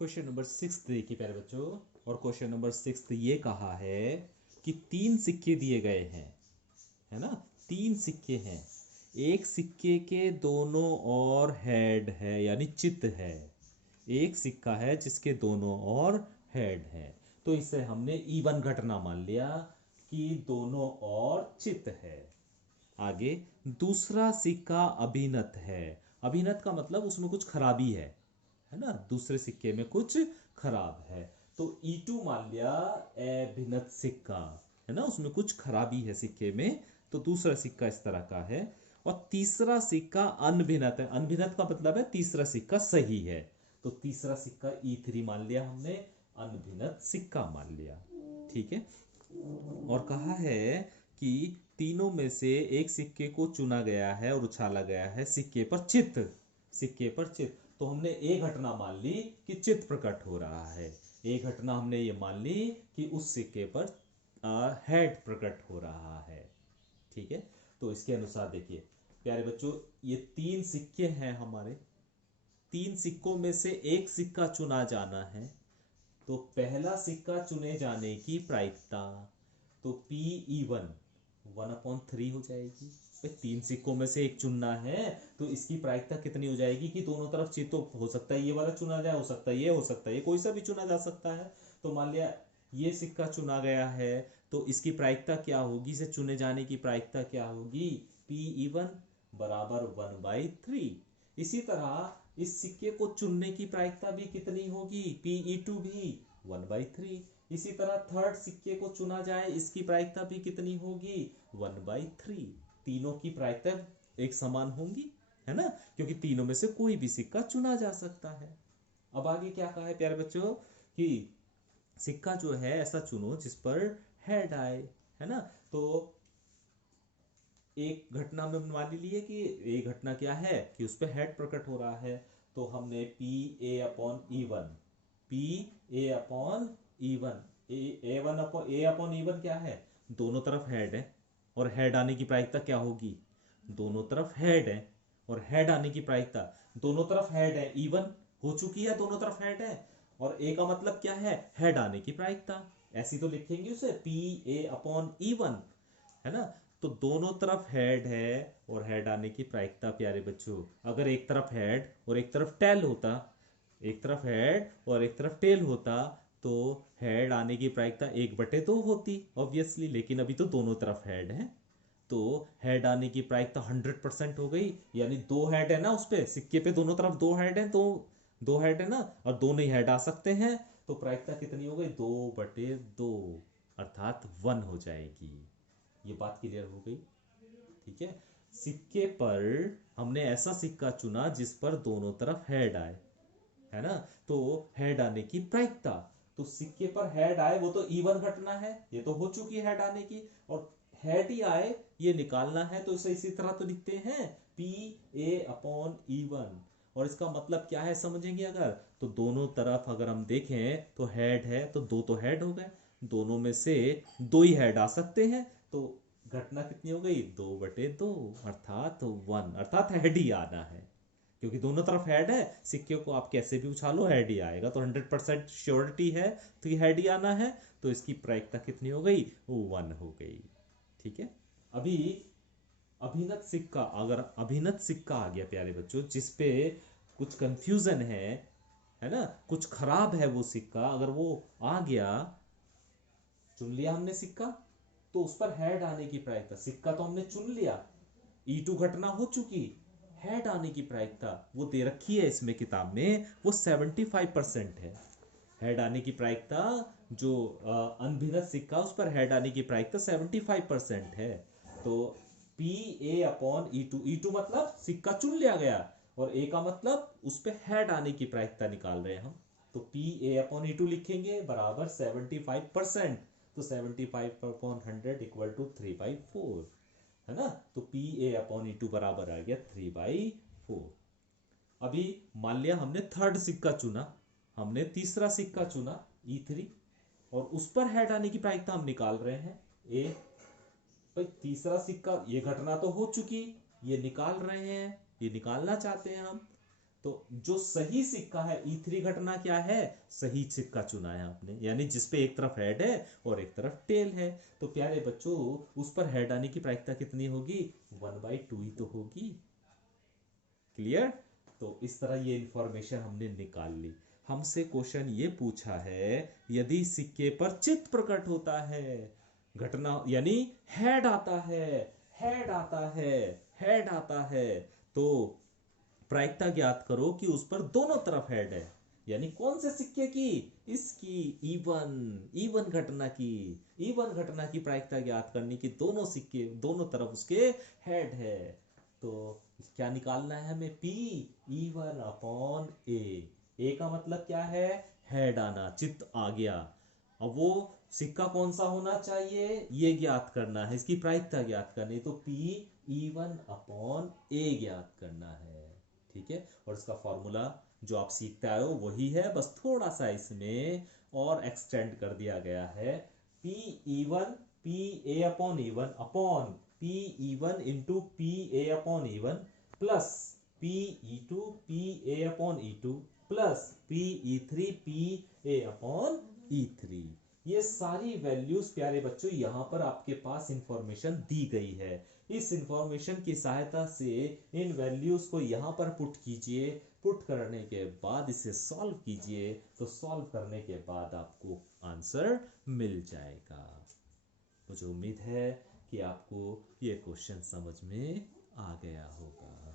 Question number 6 देखिए प्यारे बच्चों। और क्वेश्चन नंबर 6 ये कहा है कि 3 सिक्के दिए गए हैं, है ना। 3 सिक्के हैं, एक सिक्के के दोनों ओर हेड है यानी चित है, एक सिक्का है जिसके दोनों ओर हेड है। तो इसे हमने इवन घटना मान लिया कि दोनों ओर चित है। आगे, दूसरा सिक्का अभिनत है। अभिनत का मतलब उसमें कुछ खराबी है ना, दूसरे सिक्के में कुछ खराब है। तो E2 मान लिया अभिनत सिक्का, है ना, उसमें कुछ खराबी है सिक्के में। तो दूसरा सिक्का इस तरह का है। और तीसरा सिक्का अनभिनत है। अनभिनत का मतलब है तीसरा सिक्का सही है। तो तीसरा सिक्का E3 मान लिया हमने, अनभिनत सिक्का मान लिया। ठीक है। और कहा है कि तीनों में से एक सिक्के को चुना गया है और उछाला गया है सिक्के पर चित। सिक्के पर चित, तो हमने एक घटना मान ली कि चित प्रकट हो रहा है। एक घटना हमने ये मान ली कि उस सिक्के पर हेड प्रकट हो रहा है। ठीक है। तो इसके अनुसार देखिए प्यारे बच्चों, ये 3 सिक्के हैं हमारे। 3 सिक्कों में से एक सिक्का चुना जाना है। तो पहला सिक्का चुने जाने की प्रायिकता, तो P(E1) 1/3 हो जाएगी। भाई 3 सिक्कों में से एक चुनना है तो इसकी प्रायिकता कितनी हो जाएगी कि दोनों तरफ चित, तो हो सकता है ये वाला चुना जाए, हो सकता है ये, हो सकता है ये, कोई सा भी चुना जा सकता है। तो मान लिया ये सिक्का चुना गया है, तो इसकी प्रायिकता क्या होगी, इसे चुने जाने की प्रायिकता क्या होगी, P(E1) बराबर 1/3। इसी तरह इस सिक्के को चुनने की प्रायिकता भी कितनी होगी, P(E2) भी 1/3। इसी तरह थर्ड सिक्के को चुना जाए, इसकी प्रायिकता भी कितनी होगी, 1/3। तीनों की प्रायिकता एक समान होंगी, है ना, क्योंकि तीनों में से कोई भी सिक्का चुना जा सकता है। अब आगे क्या कहा है प्यारे बच्चों कि सिक्का जो है ऐसा चुनो जिस पर हेड आए, है ना। तो एक घटना में मान लीजिए कि एक घटना क्या है कि उस पर हेड प्रकट हो रहा है। तो हमने PA/E1, PA/E1, A/E1 क्या है, दोनों तरफ हेड है। और हेड आने की प्रायिकता क्या होगी, दोनों तरफ हेड है। और हेड आने की प्रायिकता, दोनों तरफ हेड है, E1 हो चुकी है, दोनों तरफ हेड है। और A का मतलब क्या है, हेड आने की प्रायिकता। ऐसी तो लिखेंगे उसे PA/E1, है ना। तो दोनों तरफ हेड है और हेड आने की प्रायिकता प्यारे बच्चों, अगर एक तरफ हेड और एक तरफ टेल होता, एक तरफ हेड और एक तरफ टेल होता, तो हेड आने की प्रायिकता 1/2 होती ऑब्वियसली। लेकिन अभी तो दोनों तरफ हेड है, तो हेड आने की प्रायिकता 100% हो गई। यानी दो हेड है ना, उस पे सिक्के पे दोनों तरफ दो हेड है, तो दो हेड है ना, और दोनों ही हेड आ सकते हैं। तो प्रायिकता कितनी हो गई, 2/2, अर्थात 1 हो जाएगी। ये बात क्लियर हो गई। ठीक है। सिक्के पर हमने ऐसा सिक्का चुना जिस पर दोनों तरफ हेड आए, है ना। तो हेड आने की प्रायिकता, तो सिक्के पर हेड आए वो तो E1 घटना है, ये तो हो चुकी है हेड आने की। और हेड ही आए ये निकालना है, तो इसे इसी तरह तो लिखते हैं PA/E1। और इसका मतलब क्या है समझेंगे अगर, तो दोनों तरफ अगर हम देखें तो हेड है, तो दो तो हेड हो गए, दोनों में से दो ही हेड आ सकते हैं। तो घटना कितनी हो गई, 2/2, अर्थात 1, अर्थात हेड ही आना है। क्योंकि दोनों तरफ हेड है, सिक्के को आप कैसे भी उछालो हेड ही आएगा, तो 100% श्योरिटी है, तो ये हेड ही आना है। तो इसकी प्रायिकता कितनी हो गई, 1 हो गई। ठीक है। अभी अभिनत सिक्का, अगर अभिनत सिक्का आ गया प्यारे बच्चों जिसपे कुछ कंफ्यूजन है ना, कुछ खराब है वो सिक्का, अगर वो आ गया, चुन लिया हमने सिक्का, तो उस पर हेड आने की प्रायिकता, सिक्का तो हमने चुन लिया, E2 घटना हो चुकी, हेड आने की प्रायिकता वो दे रखी है इसमें किताब में, वो 75% है। हेड आने की प्रायिकता जो अनभिनत सिक्का, उस पर हेड आने की प्रायिकता 75% है। तो PA/E2, E2 मतलब सिक्का चुन लिया गया, और A का मतलब उस पर हेड आने की प्रायिकता निकाल रहे हैं हम। तो PA/E2 लिखेंगे बराबर 75%। तो 75/100 इक्वल टू 3/4, है ना। तो PA/E2 बराबर आ गया 3/4। अभी मान लिया हमने थर्ड सिक्का चुना, हमने तीसरा सिक्का चुना E3, और उस पर हेड आने की प्रायिकता हम निकाल रहे हैं A। भाई तीसरा सिक्का, ये घटना तो हो चुकी, ये निकाल रहे हैं, ये निकालना चाहते हैं हम। तो जो सही सिक्का है E3 घटना क्या है, सही सिक्का चुना है आपने, यानी जिसपे एक तरफ हेड है और एक तरफ टेल है। तो प्यारे बच्चों उस पर हेड आने की प्रायिकता कितनी होगी, 1/2 ही तो होगी। क्लियर। तो इस तरह ये इंफॉर्मेशन हमने निकाल ली। हमसे क्वेश्चन ये पूछा है, यदि सिक्के पर चित्त प्रकट होता है, घटना यानी हेड आता है, हेड आता है, हेड आता है, तो प्रायिकता ज्ञात करो कि उस पर दोनों तरफ हेड है। यानी कौन से सिक्के की, इसकी इवन, इवन घटना की, इवन घटना की प्रायिकता ज्ञात करनी कि दोनों सिक्के दोनों तरफ उसके हेड है। तो क्या निकालना है हमें, P इवन अपॉन ए का मतलब क्या है, हेड आना, चित्त आ गया। अब वो सिक्का कौन सा होना चाहिए ये ज्ञात करना है, इसकी प्रायिकता ज्ञात करनी, तो P इवन अपॉन ए ज्ञात करना है। ठीक है, और इसका फॉर्मूला जो आप सीखते आए हो वही है, बस थोड़ा सा इसमें और एक्सटेंड कर दिया गया है। P even, P A upon even upon P even into P A upon even plus P E2 P A upon E2 plus P E3 P A upon E3। ये सारी वैल्यूज प्यारे बच्चों यहां पर आपके पास इंफॉर्मेशन दी गई है। इस इंफॉर्मेशन की सहायता से इन वैल्यूज को यहां पर पुट कीजिए, पुट करने के बाद इसे सॉल्व कीजिए, तो सॉल्व करने के बाद आपको आंसर मिल जाएगा। मुझे उम्मीद है कि आपको ये क्वेश्चन समझ में आ गया होगा।